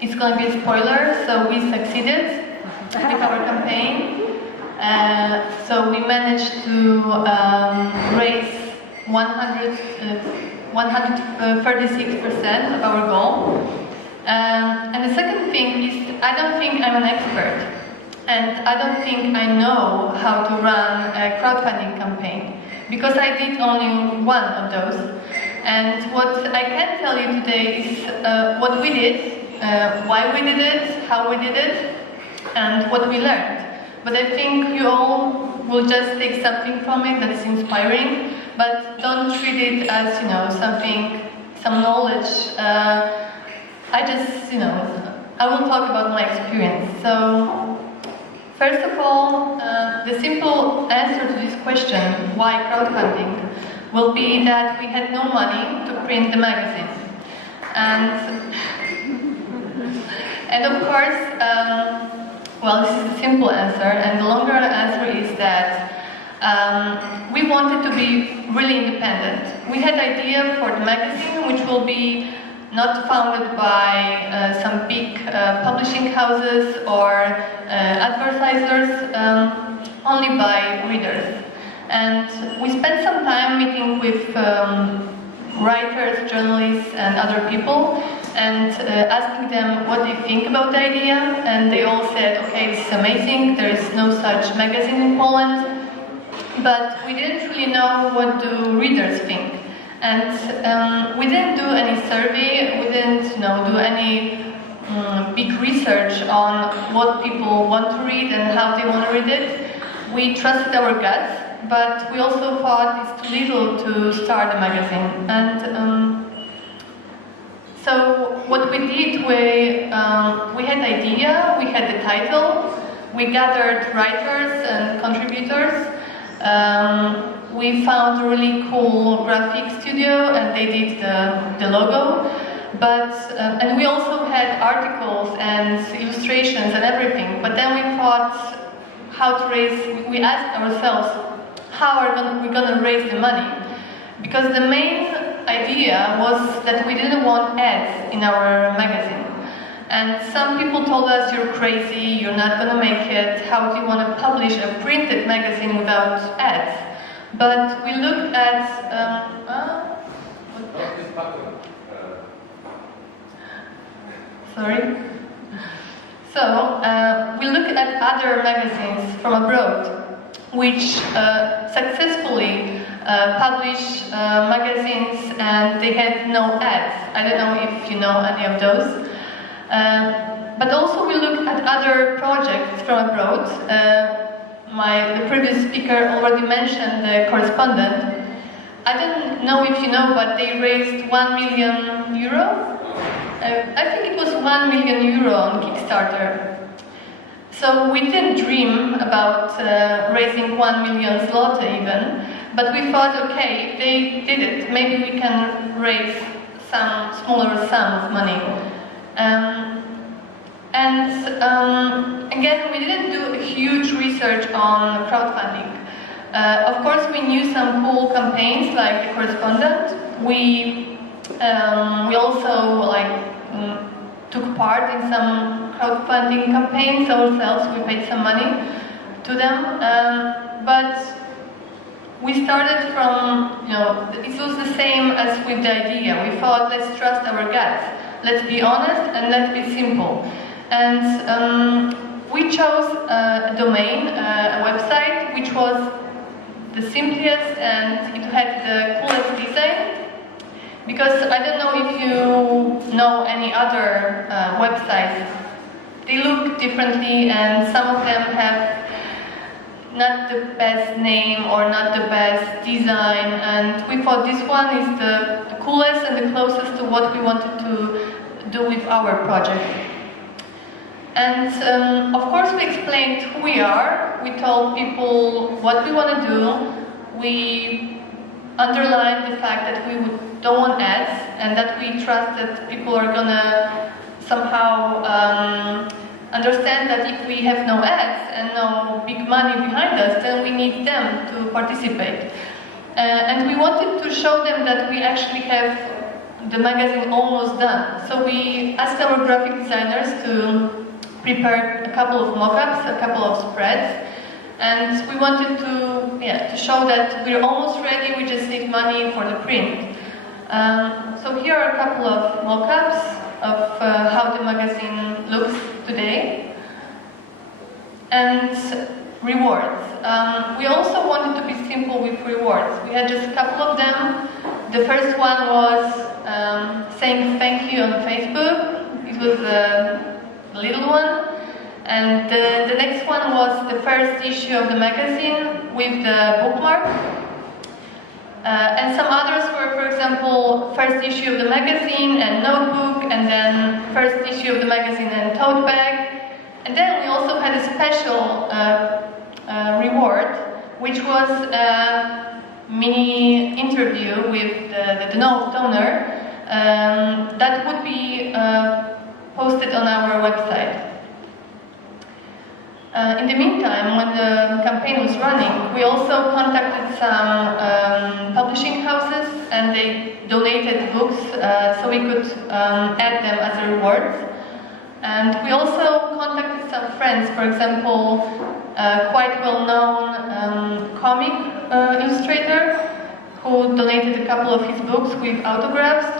it's going to be a spoiler, so we succeeded with our campaign. So we managed to raise 136% of our goal. And the second thing is, I don't think I'm an expert, and I don't think I know how to run a crowdfunding campaign, because I did only one of those. And what I can tell you today is what we did, why we did it, how we did it, and what we learned. But I think you all will just take something from it that's inspiring, but don't treat it as, some knowledge. I will talk about my experience. So, first of all, the simple answer to this question, why crowdfunding, will be that we had no money to print the magazine. And of course, this is the simple answer, and the longer answer is that we wanted to be really independent. We had an idea for the magazine, which will be not founded by some big publishing houses or advertisers, only by readers. And we spent some time meeting with writers, journalists, and other people, and asking them what they think about the idea. And they all said, okay, this is amazing, there is no such magazine in Poland. But we didn't really know what do readers think. And we didn't do any survey, we didn't do any big research on what people want to read and how they want to read it. We trusted our guts, but we also thought it's too little to start a magazine. And so what we did, we had an idea, we had the title, we gathered writers and contributors. We found a really cool graphic studio, and they did the logo. But and we also had articles and illustrations and everything. But then we thought how to raise. We asked ourselves, how are we going to raise the money? Because the main idea was that we didn't want ads in our magazine. And some people told us, you're crazy, you're not going to make it. How do you want to publish a printed magazine without ads? But we looked at... Sorry? So, we looked at other magazines from abroad, which successfully publish magazines and they had no ads. I don't know if you know any of those. But also we looked at other projects from abroad. The previous speaker already mentioned the correspondent. I don't know if you know, but they raised €1 million. I think it was €1 million on Kickstarter. So we didn't dream about raising 1 million zloty even, but we thought, okay, they did it. Maybe we can raise some smaller sum of money. Again, we didn't do a huge research on crowdfunding. Of course, we knew some cool campaigns like the correspondent. We also took part in some crowdfunding campaigns ourselves. We paid some money to them, but we started from, it was the same as with the idea. We thought, let's trust our guts. Let's be honest and let's be simple. And we chose a domain, a website, which was the simplest and it had the coolest design. Because I don't know if you know any other websites. They look differently and some of them have not the best name or not the best design, and we thought this one is the coolest and the closest to what we wanted to do with our project. And of course we explained who we are, we told people what we want to do, we underlined the fact that we don't want ads and that we trust that people are gonna somehow understand that if we have no ads and no big money behind us, then we need them to participate. And we wanted to show them that we actually have the magazine almost done. So we asked our graphic designers to prepare a couple of mock-ups, a couple of spreads, and we wanted to show that we're almost ready, we just need money for the print. So here are a couple of mock-ups of how the magazine looks today. And rewards. We also wanted to be simple with rewards. We had just a couple of them. The first one was saying thank you on Facebook. It was a little one. And the next one was the first issue of the magazine with the bookmark. And some others were, for example, first issue of the magazine and notebook, and then first issue of the magazine and tote bag. And then we also had a special reward, which was a mini interview with the donor that would be posted on our website. In the meantime, when the campaign was running, we also contacted some publishing houses, and they donated books so we could add them as a reward. And we also contacted some friends, for example, quite well-known comic illustrator who donated a couple of his books with autographs,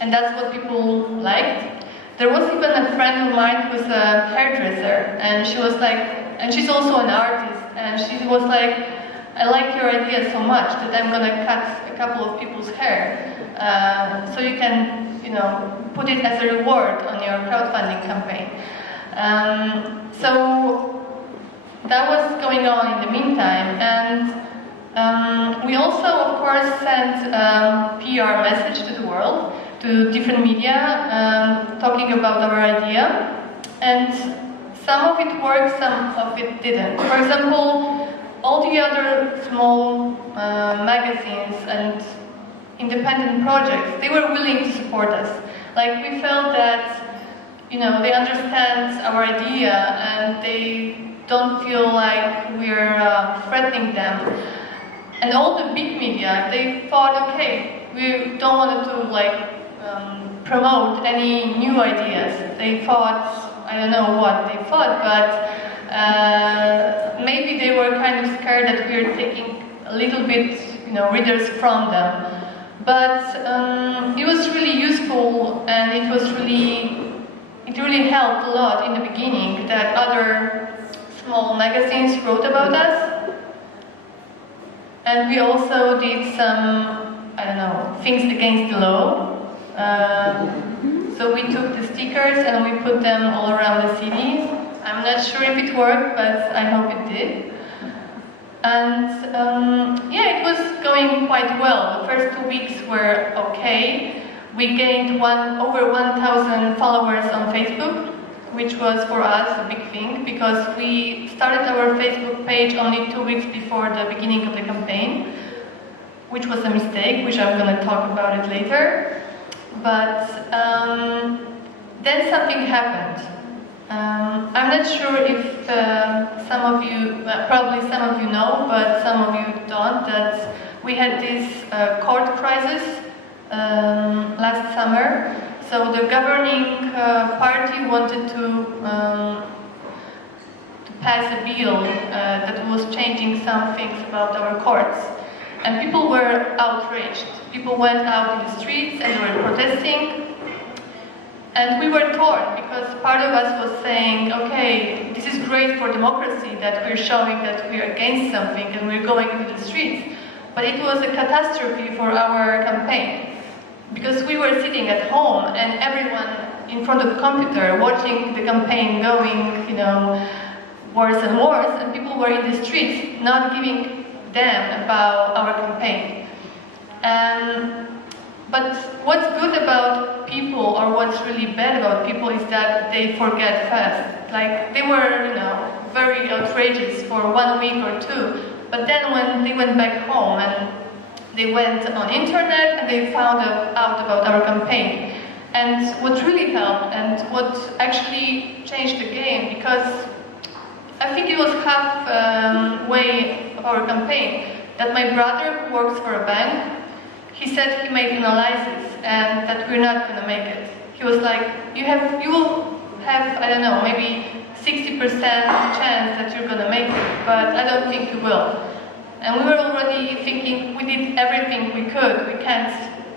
and that's what people liked. There was even a friend of mine who was a hairdresser, and she was like, and she's also an artist, and she was like, I like your idea so much that I'm gonna cut a couple of people's hair, so you can, put it as a reward on your crowdfunding campaign. So that was going on in the meantime, and we also, of course, sent a PR message to the world, to different media, talking about our idea, and some of it worked, some of it didn't. For example, all the other small magazines and independent projects, they were willing to support us. Like, we felt that, they understand our idea and they don't feel like we're threatening them. And all the big media, they thought, okay, we don't want to promote any new ideas. They thought, I don't know what they thought, but maybe they were kind of scared that we were taking a little bit, readers from them. But it was really useful, and it really helped a lot in the beginning that other small magazines wrote about us. And we also did some, things against the law. So we took the stickers and we put them all around the city. I'm not sure if it worked, but I hope it did. And it was going quite well. The first 2 weeks were okay. We gained over 1,000 followers on Facebook, which was for us a big thing, because we started our Facebook page only 2 weeks before the beginning of the campaign, which was a mistake, which I'm going to talk about it later. But then something happened. I'm not sure if some of you, probably some of you know, but some of you don't, that we had this court crisis last summer. So the governing party wanted to pass a bill that was changing some things about our courts. And people were outraged. People went out in the streets and were protesting. And we were torn, because part of us was saying, okay, this is great for democracy, that we're showing that we're against something and we're going into the streets. But it was a catastrophe for our campaign, because we were sitting at home and everyone in front of the computer watching the campaign going, worse and worse, and people were in the streets not giving a damn about our campaign. But what's good about people, or what's really bad about people, is that they forget fast. Like, they were, very outrageous for 1 week or two, but then when they went back home and they went on internet and they found out about our campaign. And what really helped, and what actually changed the game, because I think it was half way of our campaign, that my brother, who works for a bank, he said he made analysis and that we're not going to make it. He was like, you will have, I don't know, maybe 60% chance that you're going to make it, but I don't think you will. And we were already thinking we did everything we could. We can't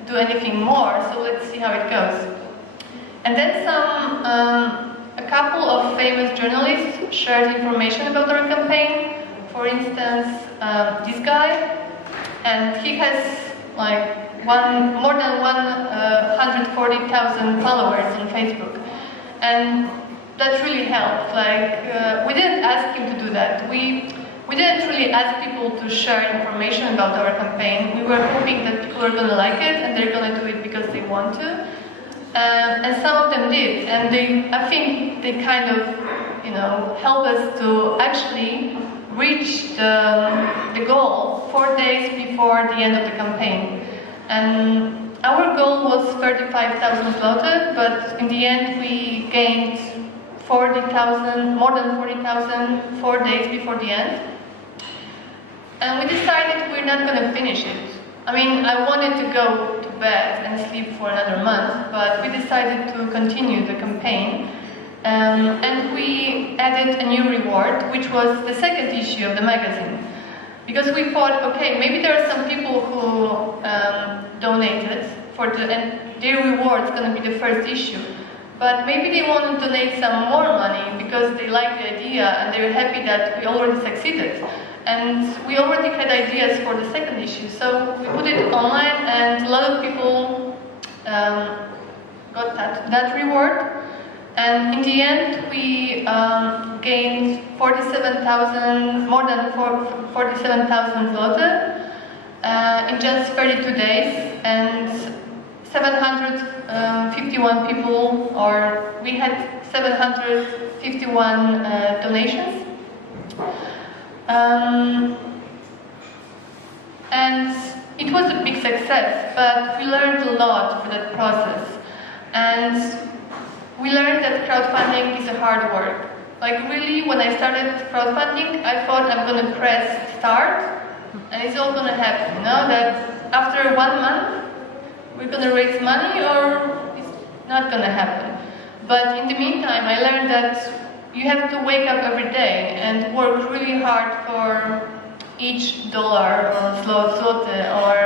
do anything more, so let's see how it goes. And then a couple of famous journalists shared information about our campaign. For instance, this guy, and he has like more than 140,000 followers on Facebook, and that really helped. Like we didn't ask him to do that. We didn't really ask people to share information about our campaign. We were hoping that people are going to like it and they're going to do it because they want to. And some of them did, and I think they kind of, help us to actually reach the goal 4 days before the end of the campaign. And our goal was 35,000 zloty, but in the end we gained 40,000, more than 40,000, 4 days before the end. And we decided we're not going to finish it. I mean, I wanted to go to bed and sleep for another month, but we decided to continue the campaign. And we added a new reward, which was the second issue of the magazine. Because we thought, okay, maybe there are some people who donated, and their reward is going to be the first issue. But maybe they want to donate some more money because they like the idea and they're happy that we already succeeded. And we already had ideas for the second issue, so we put it online, and a lot of people got that reward. And in the end, we gained 47,000, more than 47,000 zloty in just 32 days, and 751 people, or we had 751 donations. And it was a big success, but we learned a lot through that process. And we learned that crowdfunding is a hard work. Like really, when I started crowdfunding, I thought I'm going to press start and it's all going to happen, that after 1 month we're going to raise money or it's not going to happen. But in the meantime, I learned that you have to wake up every day and work really hard for each dollar or zloty or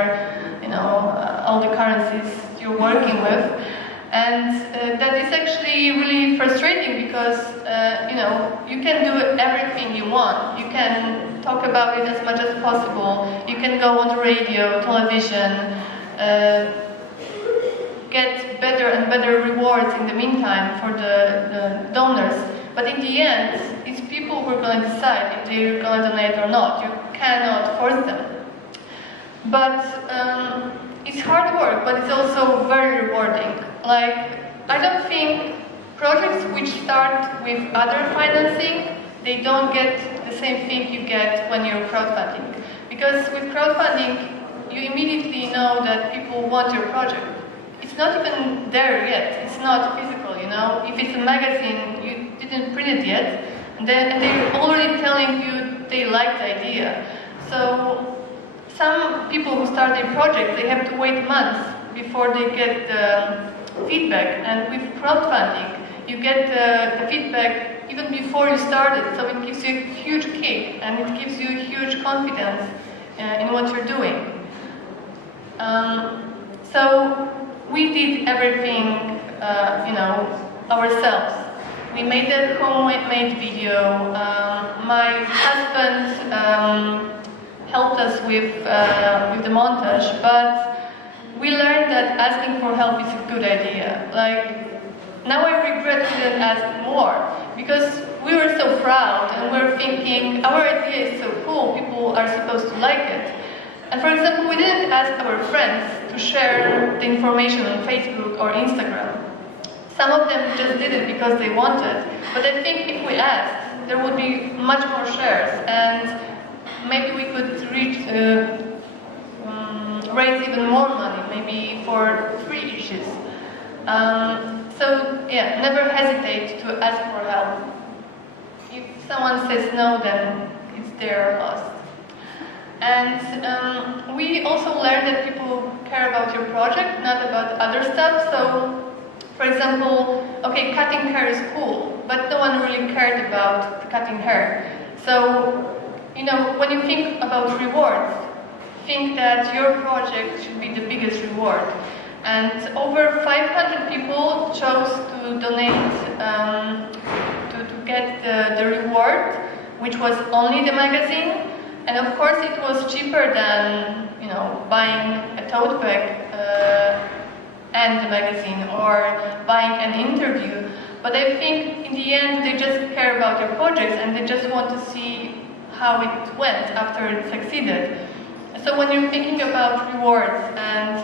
all the currencies you're working with. And that is actually really frustrating because you can do everything you want. You can talk about it as much as possible. You can go on the radio, television, get better and better rewards in the meantime for the donors. But in the end, it's people who are going to decide if they're going to donate or not. You cannot force them. But it's hard work, but it's also very rewarding. Like, I don't think projects which start with other financing, they don't get the same thing you get when you're crowdfunding. Because with crowdfunding, you immediately know that people want your project. It's not even there yet. It's not physical, If it's a magazine, you didn't print it yet, and they're already telling you they like the idea. So some people who start their project, they have to wait months before they get the feedback. And with crowdfunding, you get the feedback even before you start it. So it gives you a huge kick, and it gives you huge confidence in what you're doing. So we did everything, ourselves. We made a homemade video. My husband helped us with the montage, but we learned that asking for help is a good idea. Like, now I regret we didn't ask more, because we were so proud and we were thinking, our idea is so cool, people are supposed to like it. And for example, we didn't ask our friends to share the information on Facebook or Instagram. Some of them just did it because they wanted, but I think if we asked, there would be much more shares, and maybe we could raise even more money, maybe for 3 issues. So yeah, never hesitate to ask for help. If someone says no, then it's their loss. And we also learned that people care about your project, not about other stuff. So, for example, okay, cutting hair is cool, but no one really cared about cutting hair. So, you know, when you think about rewards, think that your project should be the biggest reward. And over 500 people chose to donate to get the reward, which was only the magazine. And of course, it was cheaper than, you know, buying a tote bag and the magazine, or buying an interview. But I think in the end, they just care about your projects and they just want to see how it went after it succeeded. So when you're thinking about rewards and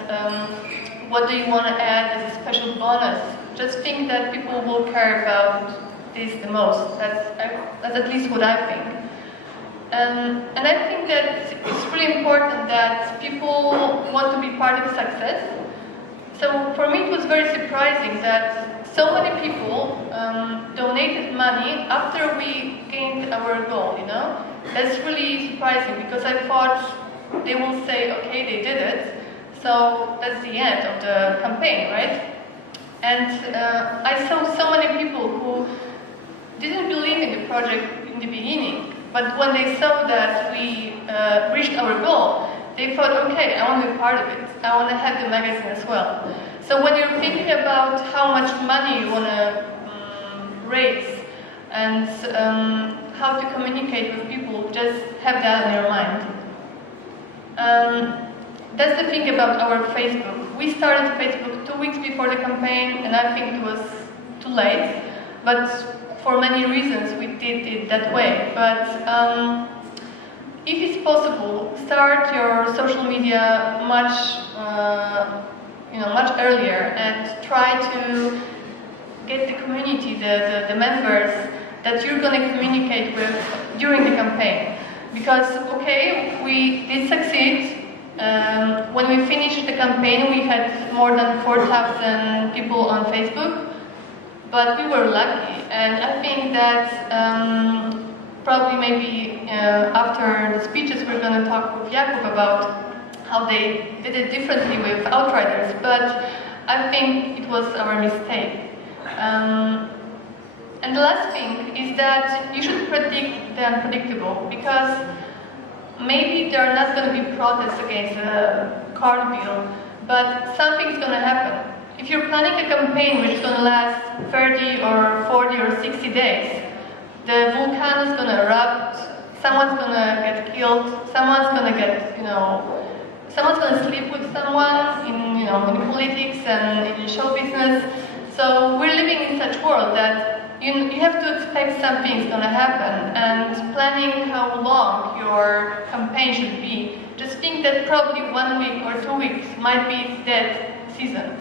what do you want to add as a special bonus, just think that people will care about this the most. That's at least what I think. And I think that it's really important that people want to be part of success. So for me it was very surprising that so many people donated money after we gained our goal, you know? That's really surprising because I thought they will say, okay, they did it, so that's the end of the campaign, right? And I saw so many people who didn't believe in the project in the beginning, but when they saw that we reached our goal, they thought, okay, I want to be part of it. I want to have the magazine as well. So when you're thinking about how much money you want to raise and how to communicate with people, just have that in your mind. That's the thing about our Facebook. We started Facebook 2 weeks before the campaign, and I think it was too late, but for many reasons we did it that way. But if it's possible, start your social media much earlier and try to get the community, the members that you're going to communicate with during the campaign. Because, okay, we did succeed. When we finished the campaign, we had more than 4,000 people on Facebook, but we were lucky. And I think that probably maybe after the speeches we're going to talk with Jakub about how they did it differently with Outriders, but I think it was our mistake. And the last thing is that you should predict the unpredictable, because maybe there are not going to be protests against the card bill, but something's going to happen. If you're planning a campaign which is going to last 30 or 40 or 60 days, the volcano is going to erupt, someone's going to get killed, someone's going to get, someone's going to sleep with someone in politics and in show business. So we're living in such world that you have to expect something's going to happen, and planning how long your campaign should be. Just think that probably 1 week or 2 weeks might be dead season.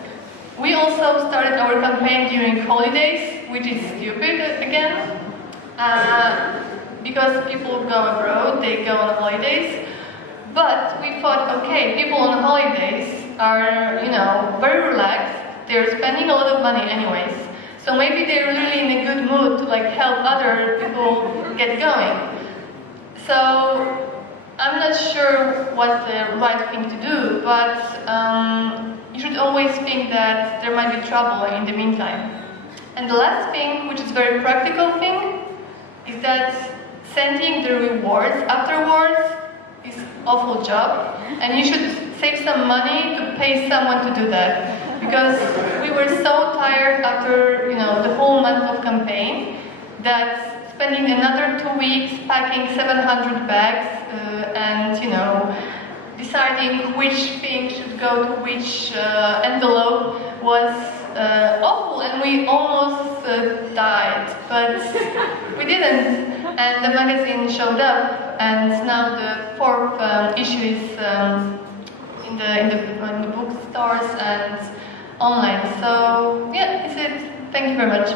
We also started our campaign during holidays, which is stupid again, because people go abroad, they go on holidays. But we thought, okay, people on holidays are, very relaxed. They're spending a lot of money anyways. So maybe they're really in a good mood to help other people get going. So I'm not sure what's the right thing to do, but you should always think that there might be trouble in the meantime. And the last thing, which is a very practical thing, is that sending the rewards afterwards is an awful job, and you should save some money to pay someone to do that. Because we were so tired after the whole month of campaign that spending another 2 weeks packing 700 bags and deciding which thing should go to which envelope was awful, and we almost died, but we didn't. And the magazine showed up, and now the 4th issue is in the bookstores and online. So yeah, that's it. Thank you very much.